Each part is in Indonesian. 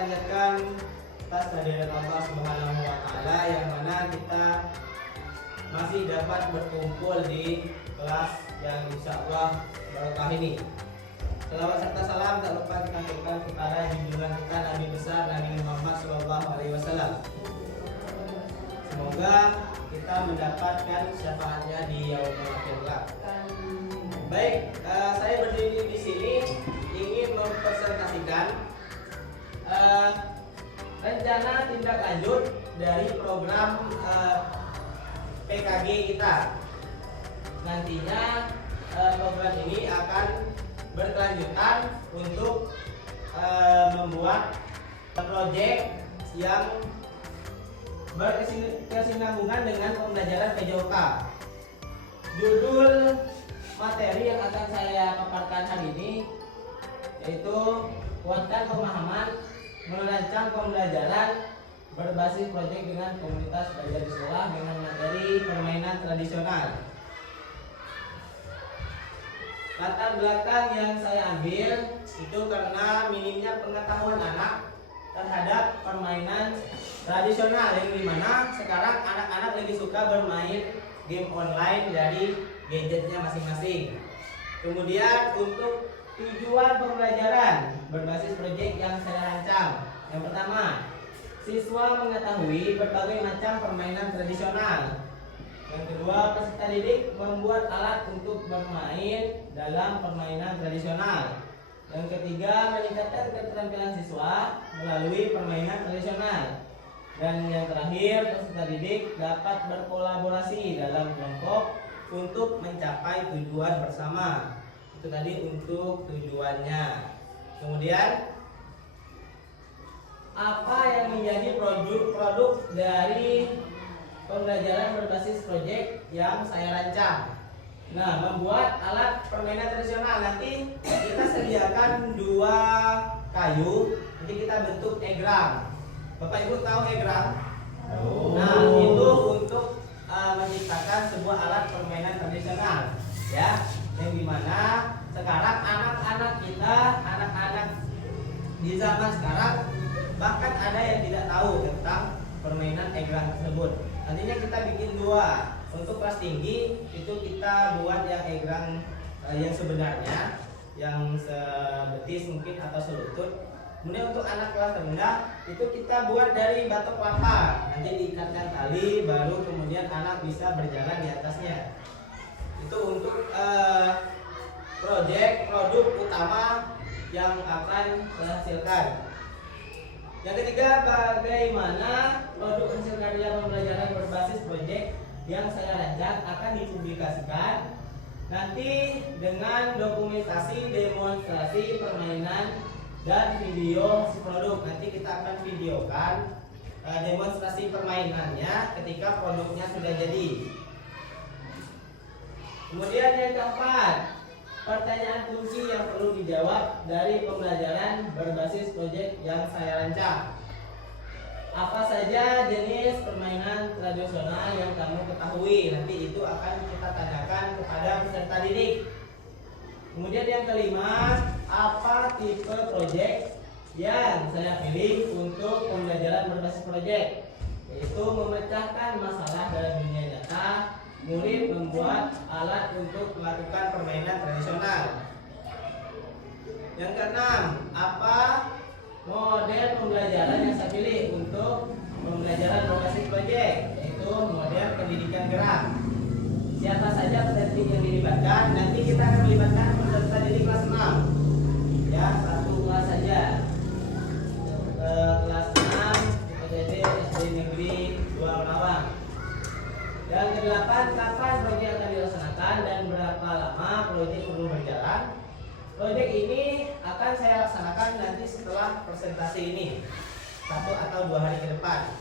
panjatkan atas kehadiran Allah Subhanahu wa Ta'ala, yang mana kita masih dapat berkumpul di kelas yang insya Allah barokah ini. Selawat serta salam tak lupa kita berikan kepada junjungan kita Nabi besar Nabi Muhammad SAW. Semoga kita mendapatkan syafaatnya di yaumul akhir. Baik, saya berdiri di sini ingin mempresentasikan rencana tindak lanjut dari program PKG kita. Nantinya program ini akan berkelanjutan untuk membuat proyek yang berkesinambungan dengan pembelajaran PJOK. Judul materi yang akan saya paparkan hari ini yaitu kuatkan pemahaman merancang pembelajaran berbasis proyek dengan komunitas belajar di sekolah dengan materi permainan tradisional. Latar belakang yang saya ambil itu karena minimnya pengetahuan anak terhadap permainan tradisional, yang dimana sekarang anak-anak lebih suka bermain game online dari gadgetnya masing-masing. Kemudian untuk tujuan pembelajaran berbasis proyek yang saya rancang, yang pertama, siswa mengetahui berbagai macam permainan tradisional. Yang kedua, peserta didik membuat alat untuk bermain dalam permainan tradisional. Yang ketiga, meningkatkan keterampilan siswa melalui permainan tradisional. Dan yang terakhir, peserta didik dapat berkolaborasi dalam kelompok untuk mencapai tujuan bersama. Itu tadi untuk tujuannya. Kemudian, apa yang menjadi produk dari pembelajaran berbasis proyek yang saya rancang? Nah, membuat alat permainan tradisional. Nanti kita sediakan 2 kayu, nanti kita bentuk egrang. Bapak Ibu tahu egrang? Nah, itu untuk menciptakan sebuah alat permainan tradisional, ya. Yang dimana sekarang anak-anak kita, anak-anak di zaman sekarang bahkan ada yang tidak tahu tentang permainan egrang tersebut. Nantinya kita bikin 2. Untuk kelas tinggi itu kita buat yang egrang yang sebenarnya, yang sebetis mungkin atau selutut. Kemudian untuk anak kelas rendah itu kita buat dari batok kelapa, nanti diikatkan tali, baru kemudian anak bisa berjalan di atasnya. Itu untuk produk utama yang akan saya hasilkan. Yang ketiga, bagaimana produk hasil karya pembelajaran berbasis proyek yang saya rancang akan dipublikasikan nanti dengan dokumentasi demonstrasi permainan dan video hasil produk. Nanti kita akan videokan demonstrasi permainannya ketika produknya sudah jadi. Kemudian yang keempat, pertanyaan kunci yang perlu dijawab dari pembelajaran berbasis proyek yang saya rancang. Apa saja jenis permainan tradisional yang kamu ketahui? Nanti itu akan kita tanyakan kepada peserta didik. Kemudian yang kelima, apa tipe proyek yang saya pilih untuk pembelajaran berbasis proyek? Yaitu memecahkan masalah dalam dunia nyata. Murid membuat alat untuk melakukan permainan tradisional. Yang keenam, apa model pembelajaran yang saya pilih untuk pembelajaran berbasis proyek? Yaitu model pendidikan gerak. Siapa saja peserta didik yang dilibatkan? Nanti kita akan melibatkan peserta didik kelas 6. Ya, 1 kelas saja. Kelas 6 PJJ SD Negeri 2 Merawang. Yang ke-8, kapan proyek akan dilaksanakan dan berapa lama proyek perlu berjalan? Proyek ini akan saya laksanakan nanti setelah presentasi ini, 1 atau 2 hari ke depan.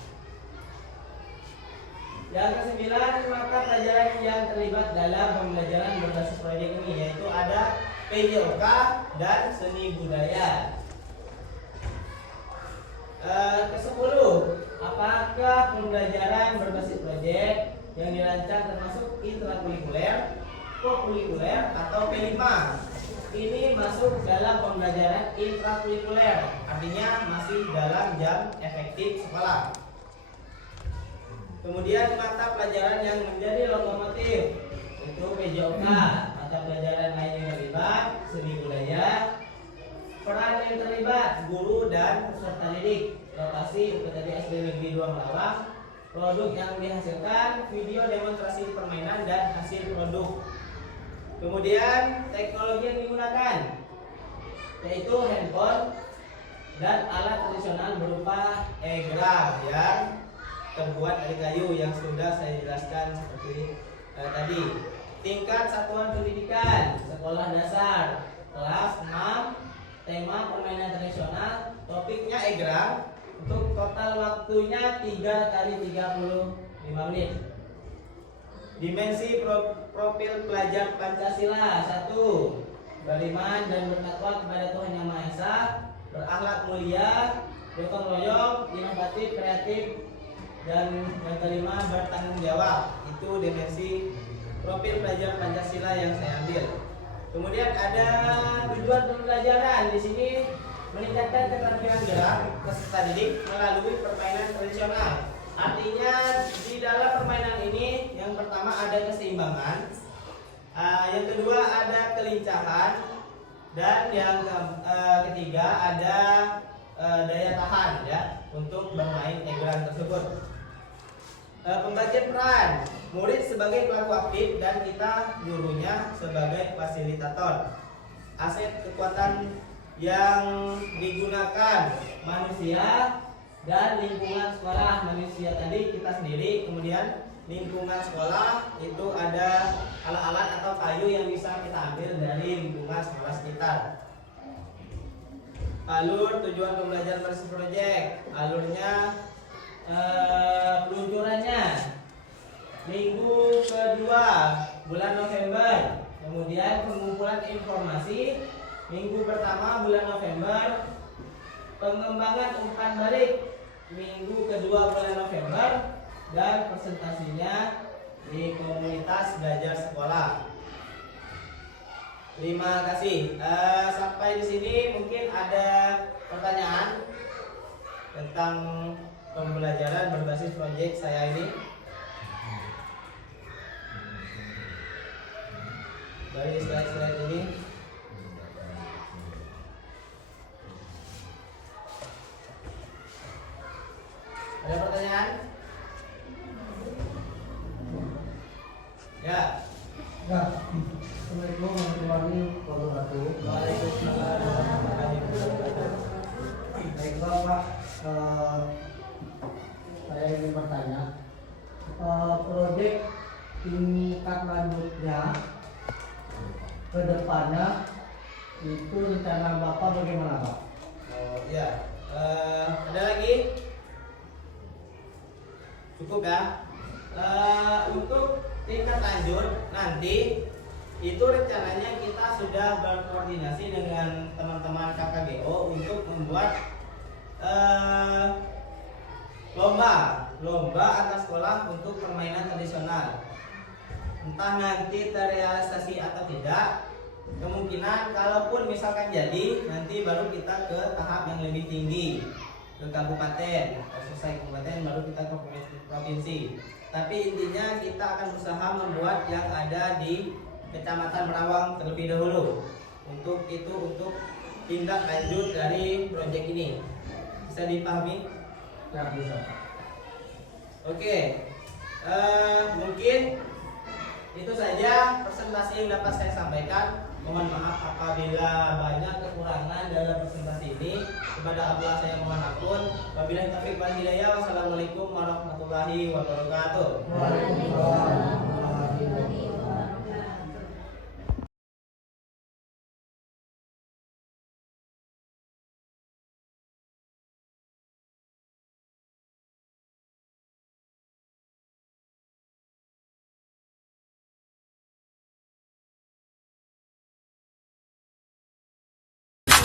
Yang ke-9, mata pelajaran yang terlibat dalam pembelajaran berbasis proyek ini, yaitu ada PJOK dan seni budaya. Ke-10, apakah pembelajaran berbasis proyek yang dirancang termasuk intrakurikuler, kokurikuler, atau P5? ini masuk dalam pembelajaran intrakurikuler, artinya masih dalam jam efektif sekolah. Kemudian mata pelajaran yang menjadi lokomotif itu PJOK, mata pelajaran lain yang terlibat seni budaya, peran yang terlibat guru dan peserta didik, lokasi UPTD SD Negeri 2 Melawang, produk yang dihasilkan, video demonstrasi permainan dan hasil produk. Kemudian teknologi yang digunakan yaitu handphone dan alat tradisional berupa egrang yang terbuat dari kayu yang sudah saya jelaskan seperti tadi. Tingkat satuan pendidikan sekolah dasar kelas 6, tema permainan tradisional, topiknya egrang, untuk total waktunya 3 kali 35 menit. Dimensi profil pelajar Pancasila: 1. Beriman dan bertakwa kepada Tuhan Yang Maha Esa, berakhlak mulia, gotong royong, inovatif, kreatif, dan yang kelima bertanggung jawab. Itu dimensi profil pelajar Pancasila yang saya ambil. Kemudian ada tujuan pembelajaran di sini: meningkatkan keterampilan gerak peserta didik melalui permainan tradisional. Artinya di dalam permainan ini yang pertama ada keseimbangan, yang kedua ada kelincahan, dan yang ketiga ada daya tahan ya untuk bermain egrang tersebut. Pembagian peran: murid sebagai pelaku aktif dan kita gurunya sebagai fasilitator. Aset kekuatan yang digunakan: manusia dan lingkungan sekolah. Manusia tadi kita sendiri, kemudian lingkungan sekolah itu ada alat-alat atau kayu yang bisa kita ambil dari lingkungan sekolah sekitar. Alur tujuan pembelajaran versi project: alurnya, peluncurannya minggu kedua bulan November, kemudian pengumpulan informasi minggu pertama bulan November, pengembangan umpan balik minggu kedua bulan November, dan presentasinya di komunitas belajar sekolah. Terima kasih. Sampai di sini mungkin ada pertanyaan tentang pembelajaran berbasis proyek saya ini. Dari slide-slide ini. Ada pertanyaan? Ya. Ya. Assalamualaikum warahmatullahi wabarakatuh. Waalaikumsalam warahmatullahi wabarakatuh. Baiklah Pak, saya ingin bertanya, proyek tingkat lanjutnya ke depannya itu rencana Bapak bagaimana Pak? Oh ya, ada lagi? Cukup ya. Untuk tingkat lanjut nanti itu rencananya kita sudah berkoordinasi dengan teman-teman KKGO untuk membuat lomba antar sekolah untuk permainan tradisional. Entah nanti terrealisasi atau tidak, kemungkinan kalaupun misalkan jadi, nanti baru kita ke tahap yang lebih tinggi, ke kabupaten. Selesai kabupaten baru kita ke provinsi. Tapi intinya kita akan berusaha membuat yang ada di Kecamatan Merawang terlebih dahulu. Untuk tindak lanjut dari proyek ini. Bisa dipahami? Ya bisa. Oke, mungkin itu saja presentasi yang dapat saya sampaikan. Mohon maaf apabila banyak kekurangan dalam presentasi ini. Kepada Allah saya mohon ampun. Wabillahi taufiq wal hidayah. Wassalamualaikum warahmatullahi wabarakatuh. Waalaikumsalam.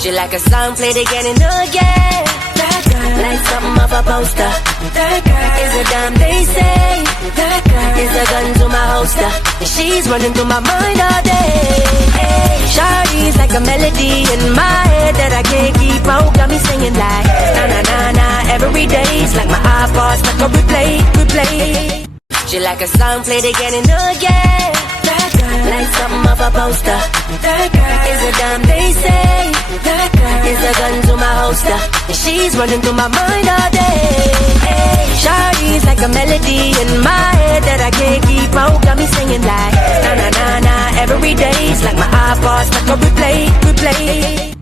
Just like a song played again and again. like something off a poster. That girl is a dime, they say. That girl is a gun to my holster, and she's running through my mind all day. Hey, Shawty's like a melody in my head that I can't keep out. Got me singing like na na na na every day's like my iPod's like a replay. She like a song played again and again. That girl, like something off a poster. That girl is a dime, they say. That girl is a gun to my holster, and she's running through my mind all day. Hey, Shawty's like a melody in my head that I can't keep out. Got me singing like na na na na every day's like my iPod's like a replay.